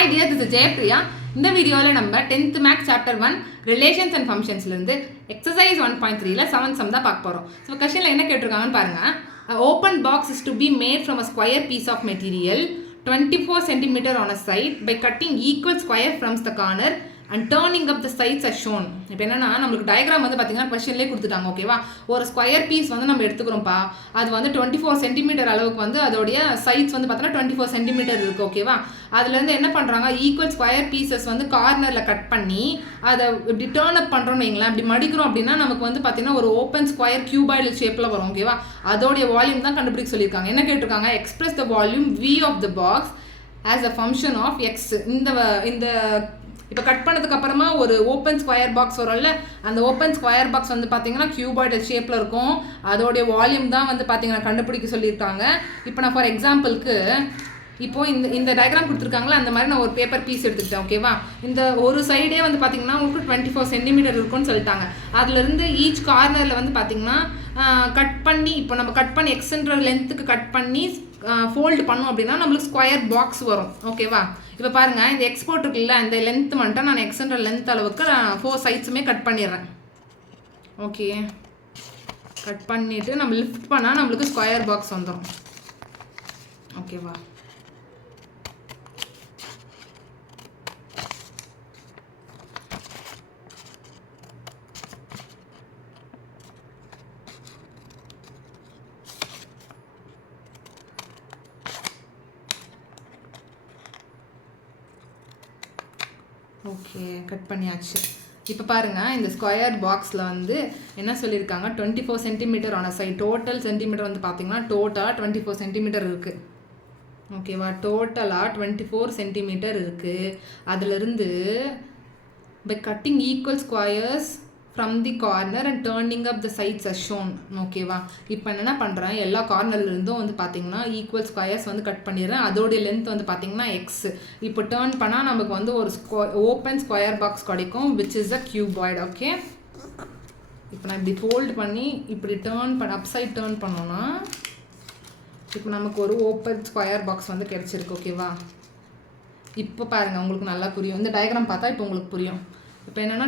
Hi dear, this is Jaypriya. இந்த வீடியோவில் நம்ம 10th maths chapter 1 relations and ஃபங்க்ஷன்ஸ்லேருந்து எக்ஸசைஸ் 1.3ல 7 சம் தான் பார்க்க போகிறோம். ஸோ கொஸ்டினில் என்ன கேட்டிருக்காங்கன்னு பாருங்கள். Open box is to be made from a square piece of material 24 cm on a side by cutting equal square from the corner and turning up the sides as shown. இப்போ என்னன்னா நம்மளுக்கு diagram வந்து பார்த்தீங்கன்னா கொஸ்டின்லேயே கொடுத்துட்டாங்க. ஓகேவா, ஒரு square piece வந்து நம்ம எடுத்துக்கிறோம்ப்பா. அது வந்து 24 cm அளவுக்கு வந்து அதோடைய சைட்ஸ் வந்து பார்த்தோன்னா 24 cm இருக்குது. ஓகேவா, அதுலேருந்து என்ன பண்ணுறாங்க, ஈக்குவல் ஸ்கொயர் பீசஸ் வந்து கார்னரில் கட் பண்ணி அதை இப்படி டேர்ன் அப் பண்ணுறோம்னு வைங்களேன். இப்படி மடிக்கிறோம் அப்படின்னா நமக்கு வந்து பார்த்தீங்கன்னா ஒரு ஓப்பன் ஸ்கொயர் கியூபாய்டு ஷேப்பில் வரும். ஓகேவா, அதோடைய வால்யூம் தான் கண்டுபிடிக்க சொல்லியிருக்காங்க. என்ன கேட்டிருக்காங்க, express the volume V of the box as a function of X. இந்த இப்போ கட் பண்ணதுக்கு அப்புறமா ஒரு ஓப்பன் ஸ்கொயர் பாக்ஸ் வரும்ல, அந்த ஓப்பன் ஸ்கொயர் பாக்ஸ் வந்து பார்த்தீங்கன்னா கியூபாய்டு ஷேப்பில் இருக்கும். அதோடைய வால்யூம் தான் வந்து பார்த்தீங்கன்னா கண்டுபிடிக்க சொல்லியிருக்காங்க. இப்போ நான் ஃபார் எக்ஸாம்பிளுக்கு இப்போ இந்த டயக்ராம் கொடுத்துருக்காங்களா, அந்த மாதிரி நான் ஒரு பேப்பர் பீஸ் எடுத்துக்கிட்டேன். ஓகேவா, இந்த ஒரு சைடே வந்து பார்த்தீங்கன்னா உங்களுக்கு 24 cm இருக்குன்னு சொல்லிட்டாங்க. அதுலேருந்து ஈச் கார்னரில் வந்து பார்த்தீங்கன்னா கட் பண்ணி, இப்போ நம்ம கட் பண்ணி எக்ஸ்ன்ற லென்த்துக்கு கட் பண்ணி ஃபோல்டு பண்ணோம் அப்படின்னா நம்மளுக்கு ஸ்கொயர் பாக்ஸ் வரும். ஓகேவா, இப்போ பாருங்கள், இந்த எக்ஸ்போர்ட் இருக்குல்ல, இந்த லென்த் மட்டும் நான் எக்ஸ்ன்ற லென்த் அளவுக்கு நான் 4 சைட்ஸுமே கட் பண்ணிடுறேன். ஓகே, கட் பண்ணிவிட்டு நம்ம லிஃப்ட் பண்ணால் நம்மளுக்கு ஸ்கொயர் பாக்ஸ் வந்துடும். ஓகேவா, ஓகே கட் பண்ணியாச்சு. இப்போ பாருங்கள், இந்த ஸ்கொயர் பாக்ஸில் வந்து என்ன சொல்லியிருக்காங்க, 24 cm ஆன சைட். டோட்டல் சென்டிமீட்டர் வந்து பார்த்தீங்கன்னா டோட்டலாக 24 cm இருக்குது. ஓகேவா, டோட்டலாக 24 cm இருக்குது. அதிலிருந்து by cutting equal squares from the corner and turning up the sides as shown. ஓகேவா, இப்போ என்ன பண்ணுறேன், எல்லா கார்னர்லேருந்தும் வந்து பார்த்தீங்கன்னா ஈக்குவல் ஸ்கொயர்ஸ் வந்து கட் பண்ணிடுறேன். அதோடைய லென்த் வந்து பார்த்தீங்கன்னா எக்ஸ். இப்போ டேர்ன் பண்ணால் நமக்கு வந்து ஒரு ஓப்பன் ஸ்கொயர் பாக்ஸ் கிடைக்கும், which is a cuboid. Okay, இப்போ நான் இப்படி ஃபோல்டு பண்ணி இப்படி டேர்ன் பண்ண அப்சைட் டேர்ன் பண்ணோன்னா இப்போ நமக்கு ஒரு ஓப்பன் ஸ்கொயர் பாக்ஸ் வந்து கிடச்சிருக்கு. ஓகேவா, இப்போ பாருங்கள், உங்களுக்கு நல்லா புரியும். இந்த டயக்ராம் பார்த்தா இப்போ உங்களுக்கு புரியும். இப்போ என்னென்னா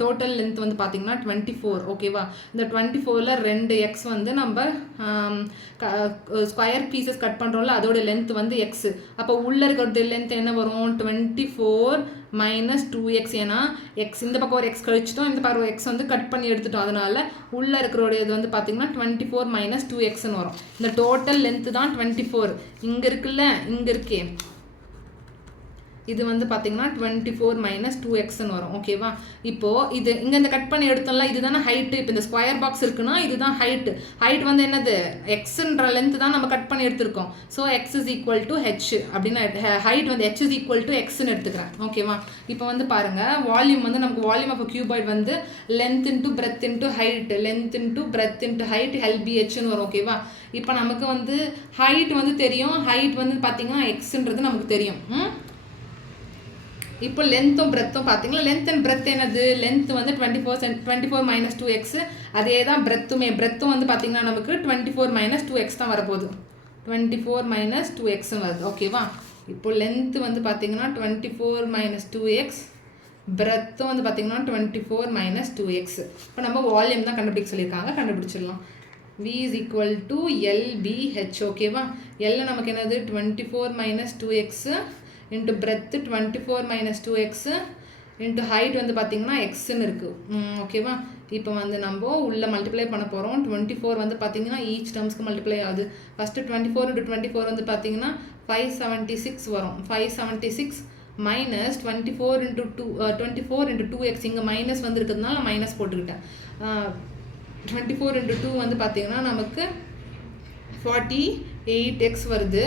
டோட்டல் லென்த் வந்து பார்த்தீங்கன்னா 24. ஓகேவா, இந்த 24ல் 2 எக்ஸ் வந்து நம்ம ஸ்கொயர் பீசஸ் கட் பண்ணுறோம்ல, அதோட லென்த் வந்து எக்ஸ். அப்போ உள்ளே இருக்கிற லென்த் என்ன வரும், 24 - 2x. ஏன்னா எக்ஸ் இந்த பக்கம் ஒரு எக்ஸ் கழிச்சிட்டோம், இந்த பக்கம் ஒரு எக்ஸ் வந்து கட் பண்ணி எடுத்துட்டோம். அதனால உள்ளே இருக்கிறோடைய இது வந்து பார்த்தீங்கன்னா 24 - 2xன்னு வரும். இந்த டோட்டல் லென்த்து தான் 24. இங்கே இருக்குல்ல, இங்கே இருக்கே, இது வந்து பார்த்தீங்கன்னா 24 - 2xன்னு வரும். ஓகேவா, இப்போது இது இங்கே இந்த கட் பண்ணி எடுத்தோம்ல, இதுதானே ஹைட்டு. இப்போ இந்த ஸ்கொயர் பாக்ஸ் இருக்குன்னா இதுதான் ஹைட் வந்து என்னது, எக்ஸ்ன்ற லென்த்து தான் நம்ம கட் பண்ணி எடுத்துருக்கோம். So x is equal to h அப்படின்னு ஹைட் வந்து ஹெச் இஸ் ஈக்குவல் டு எக்ஸ்ன்னு எடுத்துக்கிறேன். ஓகேவா, இப்போ வந்து பாருங்கள், வால்யூம் வந்து நமக்கு வால்யூம் ஆஃப் கியூபாய்டு வந்து length into breadth into height, length into breadth into height எல்பிஹெச்னு வரும். ஓகேவா, இப்போ நமக்கு வந்து ஹைட் வந்து தெரியும், ஹைட் வந்து பார்த்தீங்கன்னா எக்ஸ்ன்றது நமக்கு தெரியும். இப்போ லென்த்தும் பிரெத்தும் பார்த்தீங்களா, லென்த் அண்ட் பிரெத் என்னது, லென்த் வந்து 24 - 2x. அதே தான் பிரெத்தும் வந்து பார்த்தீங்கன்னா நமக்கு 24 - 2x தான் வரப்போகுது. 24 - 2xன்னு வருது. ஓகேவா, இப்போ லென்த்து வந்து பார்த்தீங்கன்னா 24 - 2x, பிரெத்தும் வந்து பார்த்தீங்கன்னா 24 - 2x. இப்போ நம்ம வால்யூம் தான் கண்டுபிடிக்க சொல்லியிருக்காங்க, கண்டுபிடிச்சிடலாம். V is equal to LBH. ஓகேவா, L நமக்கு என்னது 24 - 2x into breadth 24 - 2x into height வந்து பார்த்திங்கன்னா எக்ஸ்ன்னு இருக்குது. ஓகேவா, இப்போ வந்து நம்ம உள்ளே மல்டிப்ளை பண்ண போகிறோம். 24 வந்து பார்த்திங்கன்னா ஈச் டேர்ம்ஸ்க்கு மல்டிப்ளை ஆகுது. ஃபஸ்ட்டு 24 × 24 வந்து பார்த்திங்கன்னா 576 வரும். 576 - 24 × 2x. இங்கே மைனஸ் வந்து இருக்கிறதுனால மைனஸ் போட்டுக்கிட்டேன். 24 × 2 வந்து பார்த்திங்கன்னா நமக்கு 48x வருது.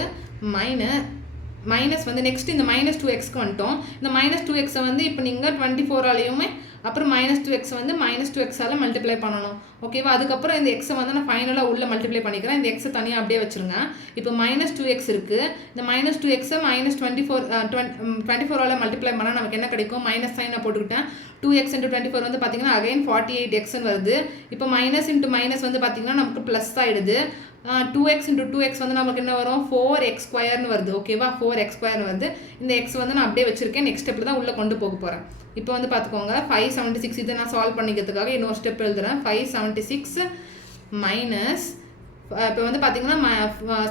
மைனஸ் வந்து நெக்ஸ்ட் இந்த -2xக்கு வந்துட்டோம். இந்த -2xை வந்து இப்போ நீங்கள் 24ஆலையுமே அப்புறம் -2x வந்து -2xால் மல்டிப்ளை பண்ணணும். ஓகேவா, அதுக்கப்புறம் இந்த எக்ஸை வந்து நான் ஃபைனலாக உள்ளே மல்டிப்ளை பண்ணிக்கிறேன். இந்த எக்ஸை தனியாக அப்படியே வச்சுருங்க. இப்போ -2x இருக்குது. இந்த -2xை -24ஆல் மல்டிப்ளை பண்ணால் நமக்கு என்ன கிடைக்கும், மைனஸ் சைன் நான் போட்டுக்கிட்டேன். 2x × 24 வந்து பார்த்திங்கன்னா அகைன் 48xன்னு வருது. இப்போ மைனஸ் இன்ட்டு மைனஸ் வந்து பார்த்திங்கன்னா நமக்கு ப்ளஸ் ஆகிடுது. 2x into 2x வந்து நமக்கு என்ன வரும் 4x ஸ்கொயர்னு வருது ஓகேவா 4x ஸ்கொயர்னு வருது இந்த x வந்து நான் அப்படியே வச்சுருக்கேன் நெக்ஸ்ட் ஸ்டெப்பில் தான் உள்ளே கொண்டு போக போகிறேன் இப்போ வந்து பார்த்துக்கோங்க 576 இதை நான் சால்வ் பண்ணிக்கிறதுக்காக இன்னொரு ஸ்டெப் எழுதுறேன் 576 மைனஸ் இப்போ வந்து பார்த்தீங்கன்னா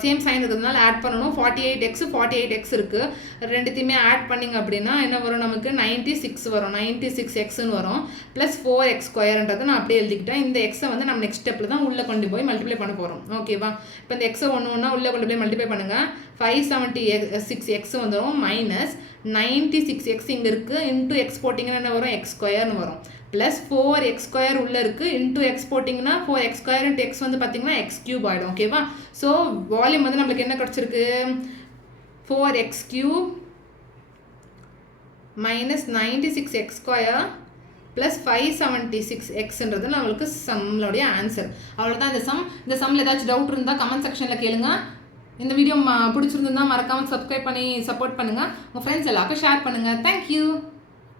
சேம் சைன் இருக்கிறதுனால ஆட் பண்ணணும் 48x இருக்குது ரெண்டுத்தையுமே ஆட் பண்ணிங்க அப்படின்னா என்ன வரும் நமக்கு 96 வரும் 96xன்னு வரும் ப்ளஸ் 4x ஸ்கொயர்ன்றதை நான் அப்படியே எழுதிக்கிட்டேன் இந்த எக்ஸை வந்து நம்ம நெக்ஸ்ட் ஸ்டெப்பில் தான் உள்ளே கொண்டு போய் மல்டிப்ளை பண்ண போகிறோம் ஓகேவா இப்போ இந்த எக்ஸை ஒன்று உள்ளே கொண்டு போய் மல்டிப்ளை பண்ணுங்கள் 576x வந்துடும் மைனஸ் 96x இங்கே இருக்குது இன்ட்டு எக்ஸ் போட்டிங்கன்னா என்ன வரும் எக்ஸ் ஸ்கொயர்னு வரும் ப்ளஸ் 4x ஸ்கொயர் உள்ளே இருக்குது இன்ட்டு எக்ஸ் போட்டிங்கன்னா 4x ஸ்கொயர் இன்ட்டு எக்ஸ் வந்து பார்த்திங்கன்னா எக்ஸ் கியூப் ஆகிடும் ஓகேவா ஸோ வால்யூம் வந்து நம்மளுக்கு என்ன கிடச்சிருக்கு 4x cube minus 96x square plus 576xன்றது நம்மளுக்கு சம்முடைய ஆன்சர் அவ்வளோதான் இந்த சம்மில் ஏதாச்சும் டவுட் இருந்தால் கமெண்ட் செக்ஷனில் கேளுங்க இந்த வீடியோ பிடிச்சிருந்தா மறக்காமல் சப்ஸ்கிரைப் பண்ணி சப்போர்ட் பண்ணுங்கள் உங்கள் ஃப்ரெண்ட்ஸ் எல்லாருக்கும் ஷேர் பண்ணுங்கள் தேங்க்யூ